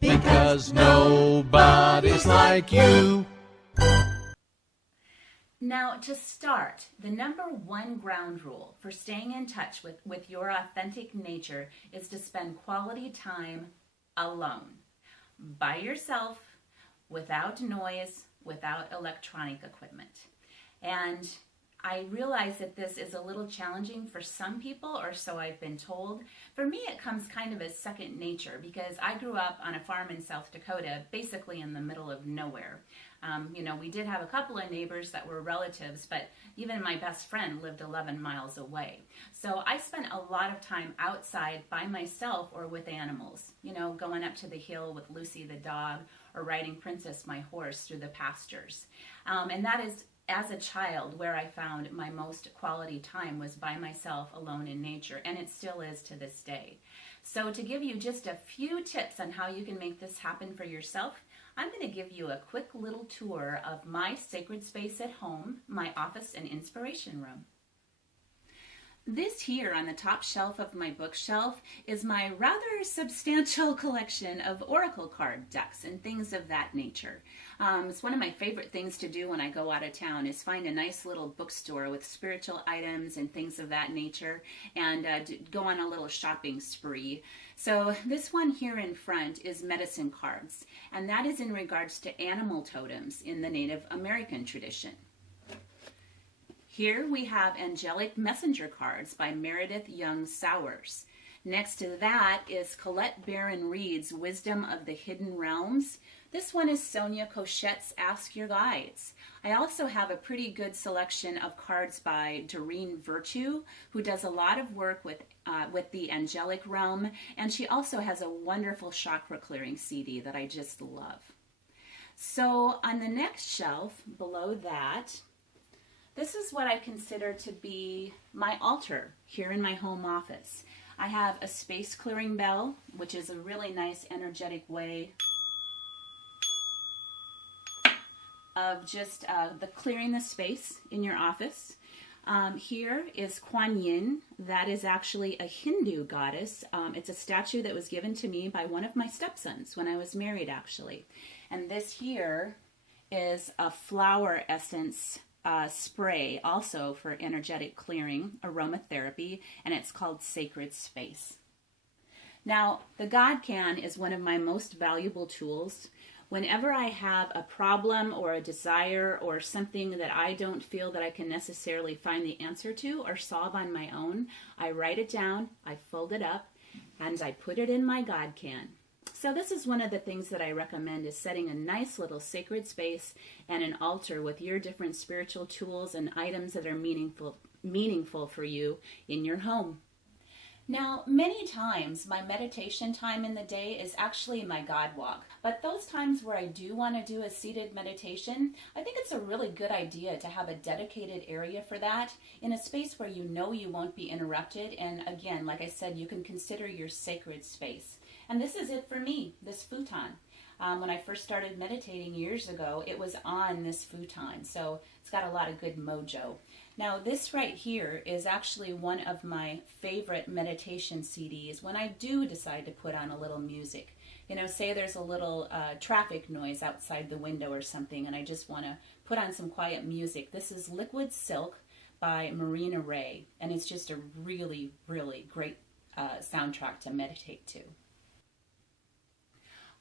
Because nobody's like you. Now, to start, the number one ground rule for staying in touch with your authentic nature is to spend quality time alone, by yourself, without noise, without electronic equipment. And I realize that this is a little challenging for some people, or so I've been told. For me, it comes kind of as second nature because I grew up on a farm in South Dakota, basically in the middle of nowhere. We did have a couple of neighbors that were relatives, but even my best friend lived 11 miles away. So I spent a lot of time outside by myself or with animals, going up to the hill with Lucy the dog or riding Princess my horse through the pastures. And that is, as a child, where I found my most quality time was by myself alone in nature, and it still is to this day. So to give you just a few tips on how you can make this happen for yourself, I'm going to give you a quick little tour of my sacred space at home, my office and inspiration room. This here on the top shelf of my bookshelf is my rather substantial collection of oracle card decks and things of that nature. It's one of my favorite things to do when I go out of town is find a nice little bookstore with spiritual items and things of that nature and go on a little shopping spree. So this one here in front is medicine cards, and that is in regards to animal totems in the Native American tradition. Here we have Angelic Messenger cards by Meredith Young Sowers. Next to that is Colette Baron Reed's Wisdom of the Hidden Realms. This one is Sonia Cochette's Ask Your Guides. I also have a pretty good selection of cards by Doreen Virtue, who does a lot of work with the angelic realm, and she also has a wonderful chakra clearing CD that I just love. So on the next shelf below that, this is what I consider to be my altar here in my home office. I have a space clearing bell, which is a really nice energetic way of just clearing the space in your office. Here is Kuan Yin. That is actually a Hindu goddess. It's a statue that was given to me by one of my stepsons when I was married, actually. And this here is a flower essence spray, also for energetic clearing, aromatherapy, and it's called Sacred Space. Now, the God Can is one of my most valuable tools. Whenever I have a problem or a desire or something that I don't feel that I can necessarily find the answer to or solve on my own, I write it down, I fold it up, and I put it in my God Can. So this is one of the things that I recommend, is setting a nice little sacred space and an altar with your different spiritual tools and items that are meaningful for you in your home. Now, many times my meditation time in the day is actually my God walk, but those times where I do want to do a seated meditation, I think it's a really good idea to have a dedicated area for that in a space where you know you won't be interrupted. And again, like I said, you can consider your sacred space. And this is it for me, this futon. When I first started meditating years ago, it was on this futon, so it's got a lot of good mojo. Now, this right here is actually one of my favorite meditation CDs when I do decide to put on a little music. Say there's a little traffic noise outside the window or something, and I just want to put on some quiet music. This is Liquid Silk by Marina Ray, and it's just a really, really great soundtrack to meditate to.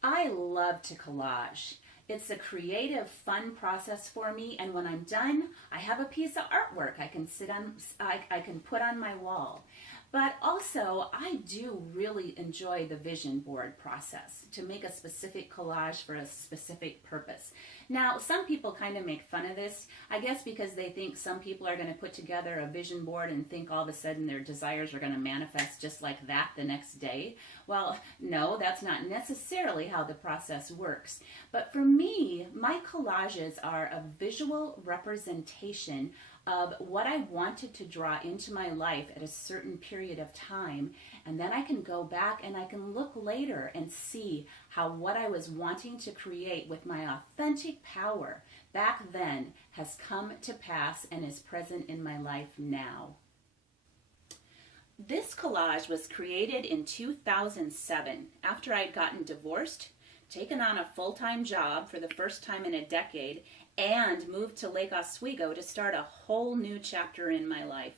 I love to collage. It's a creative, fun process for me, and when I'm done, I have a piece of artwork I can put on my wall. But also, I do really enjoy the vision board process to make a specific collage for a specific purpose. Now, some people kind of make fun of this, I guess because they think some people are going to put together a vision board and think all of a sudden their desires are going to manifest just like that the next day. Well, no, that's not necessarily how the process works. But for me, my collages are a visual representation of what I wanted to draw into my life at a certain period of time, and then I can go back and I can look later and see how what I was wanting to create with my authentic power back then has come to pass and is present in my life now. This collage was created in 2007 after I'd gotten divorced, taken on a full-time job for the first time in a decade, and moved to Lake Oswego to start a whole new chapter in my life.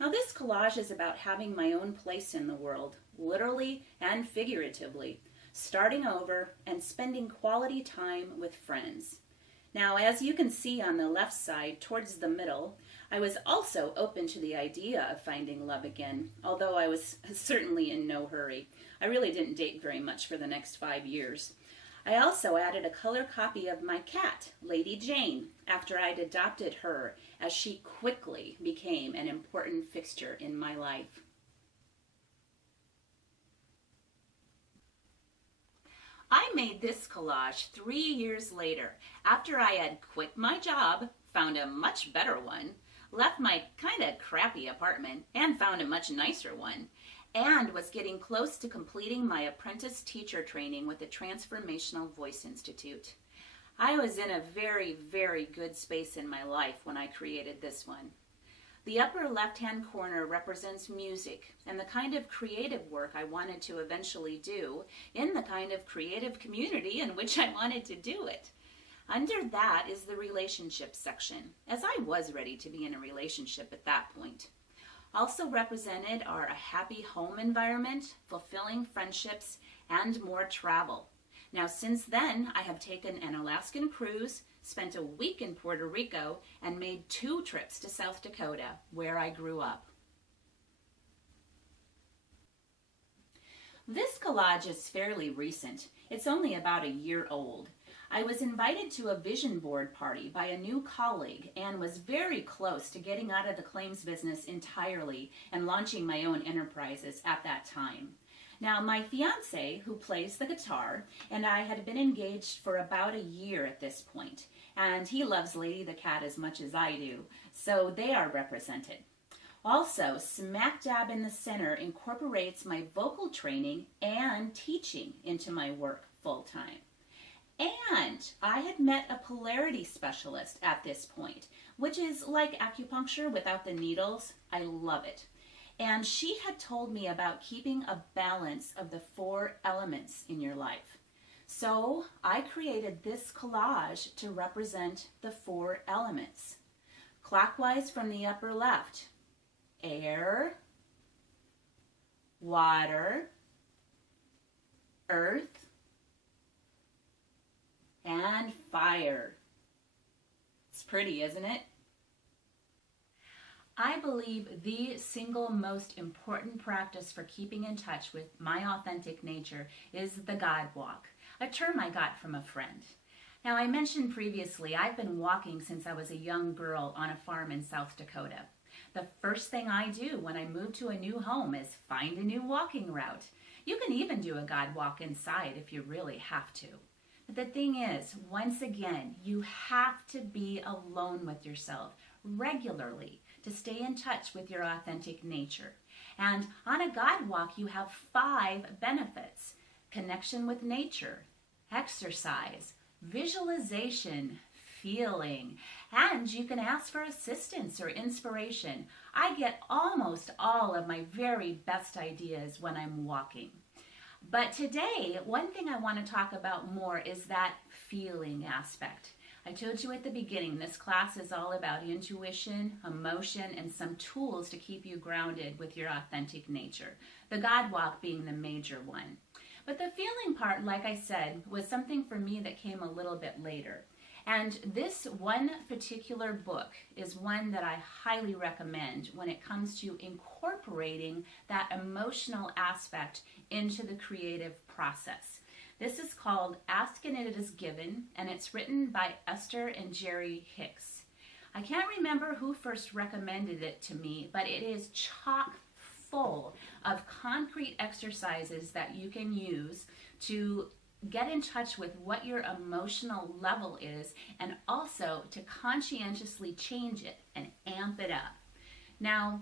Now, this collage is about having my own place in the world, literally and figuratively, starting over and spending quality time with friends. Now, as you can see on the left side, towards the middle, I was also open to the idea of finding love again, although I was certainly in no hurry. I really didn't date very much for the next 5 years. I also added a color copy of my cat, Lady Jane, after I'd adopted her, as she quickly became an important fixture in my life. I made this collage 3 years later, after I had quit my job, found a much better one, left my kind of crappy apartment, and found a much nicer one, and was getting close to completing my apprentice teacher training with the Transformational Voice Institute. I was in a very, very good space in my life when I created this one. The upper left-hand corner represents music and the kind of creative work I wanted to eventually do in the kind of creative community in which I wanted to do it. Under that is the relationship section, as I was ready to be in a relationship at that point. Also represented are a happy home environment, fulfilling friendships, and more travel. Now, since then, I have taken an Alaskan cruise, spent a week in Puerto Rico, and made 2 trips to South Dakota, where I grew up. This collage is fairly recent. It's only about a year old. I was invited to a vision board party by a new colleague and was very close to getting out of the claims business entirely and launching my own enterprises at that time. Now, my fiance, who plays the guitar, and I had been engaged for about a year at this point, and he loves Lady the Cat as much as I do, so they are represented. Also, smack dab in the center incorporates my vocal training and teaching into my work full-time. And I had met a polarity specialist at this point, which is like acupuncture without the needles. I love it. And she had told me about keeping a balance of the 4 elements in your life. So I created this collage to represent the 4 elements. Clockwise from the upper left: air, water, earth, and fire. It's pretty, isn't it? I believe the single most important practice for keeping in touch with my authentic nature is the God walk, a term I got from a friend. Now, I mentioned previously I've been walking since I was a young girl on a farm in South Dakota. The first thing I do when I move to a new home is find a new walking route. You can even do a God walk inside if you really have to. But the thing is, once again, you have to be alone with yourself regularly to stay in touch with your authentic nature. And on a God walk, you have 5 benefits: connection with nature, exercise, visualization, feeling, and you can ask for assistance or inspiration. I get almost all of my very best ideas when I'm walking. But today, one thing I want to talk about more is that feeling aspect. I told you at the beginning, this class is all about intuition, emotion, and some tools to keep you grounded with your authentic nature, the God walk being the major one. But the feeling part, like I said, was something for me that came a little bit later. And this one particular book is one that I highly recommend when it comes to incorporating that emotional aspect into the creative process. This is called Ask and It Is Given, and it's written by Esther and Jerry Hicks. I can't remember who first recommended it to me, but it is chock full of concrete exercises that you can use to get in touch with what your emotional level is, and also to conscientiously change it and amp it up. Now,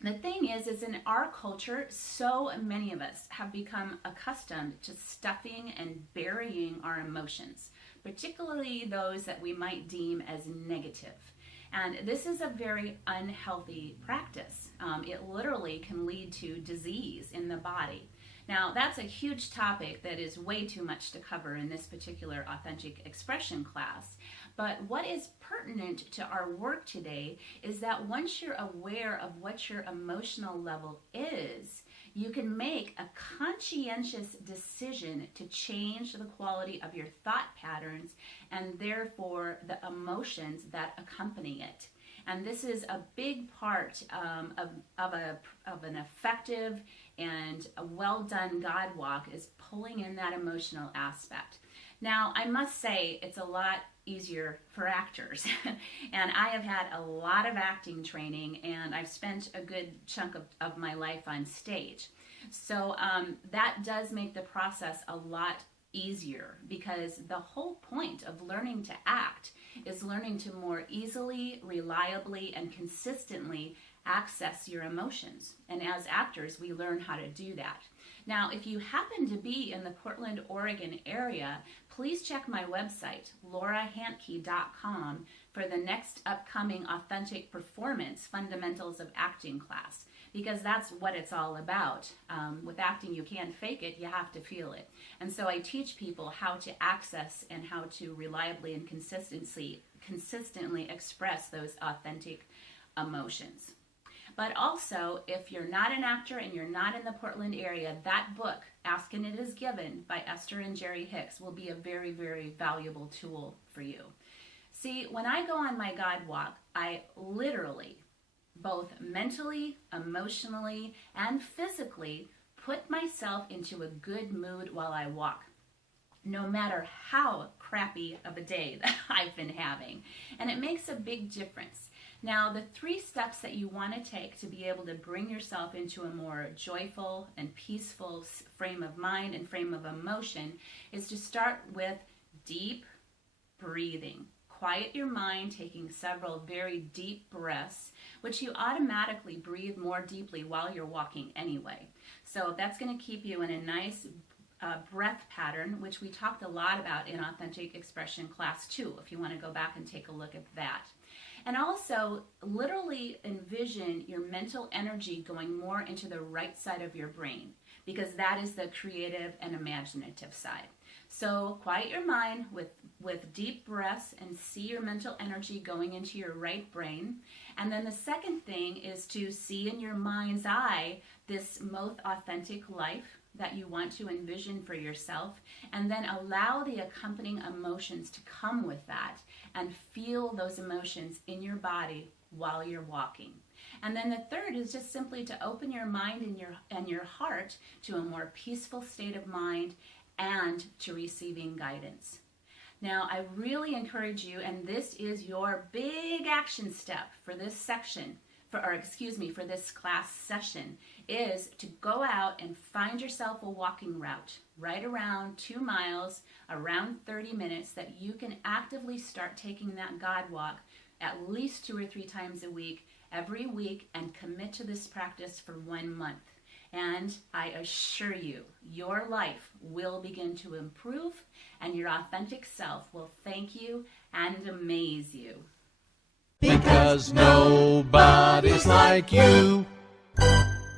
the thing is in our culture, so many of us have become accustomed to stuffing and burying our emotions, particularly those that we might deem as negative. And this is a very unhealthy practice. It literally can lead to disease in the body. Now, that's a huge topic that is way too much to cover in this particular authentic expression class. But what is pertinent to our work today is that once you're aware of what your emotional level is, you can make a conscientious decision to change the quality of your thought patterns and therefore the emotions that accompany it. And this is a big part of an effective and a well-done God walk, is pulling in that emotional aspect. Now, I must say it's a lot easier for actors. And I have had a lot of acting training, and I've spent a good chunk of my life on stage. So that does make the process a lot easier, because the whole point of learning to act is learning to more easily, reliably, and consistently access your emotions. And as actors, we learn how to do that. Now, if you happen to be in the Portland, Oregon area, please check my website, laurahandke.com, for the next upcoming Authentic Performance Fundamentals of Acting class, because that's what it's all about. With acting, you can't fake it, you have to feel it. And so I teach people how to access and how to reliably and consistently express those authentic emotions. But also, if you're not an actor and you're not in the Portland area, that book, Ask and It Is Given by Esther and Jerry Hicks, will be a very, very valuable tool for you. See, when I go on my God walk, I literally, both mentally, emotionally, and physically, put myself into a good mood while I walk, no matter how crappy of a day that I've been having. And it makes a big difference. Now, the 3 steps that you want to take to be able to bring yourself into a more joyful and peaceful frame of mind and frame of emotion is to start with deep breathing. Quiet your mind, taking several very deep breaths, which you automatically breathe more deeply while you're walking anyway. So that's going to keep you in a nice breath pattern, which we talked a lot about in Authentic Expression Class 2, if you want to go back and take a look at that. And also, literally envision your mental energy going more into the right side of your brain, because that is the creative and imaginative side. So quiet your mind with deep breaths and see your mental energy going into your right brain. And then the second thing is to see in your mind's eye this most authentic life that you want to envision for yourself, and then allow the accompanying emotions to come with that and feel those emotions in your body while you're walking. And then the third is just simply to open your mind and your heart to a more peaceful state of mind and to receiving guidance. Now, I really encourage you, and this is your big action step for this section, for this class session, is to go out and find yourself a walking route right around 2 miles, around 30 minutes, that you can actively start taking that God walk at least 2 or 3 times a week, every week, and commit to this practice for 1 month. And I assure you, your life will begin to improve, and your authentic self will thank you and amaze you. Because nobody's like you.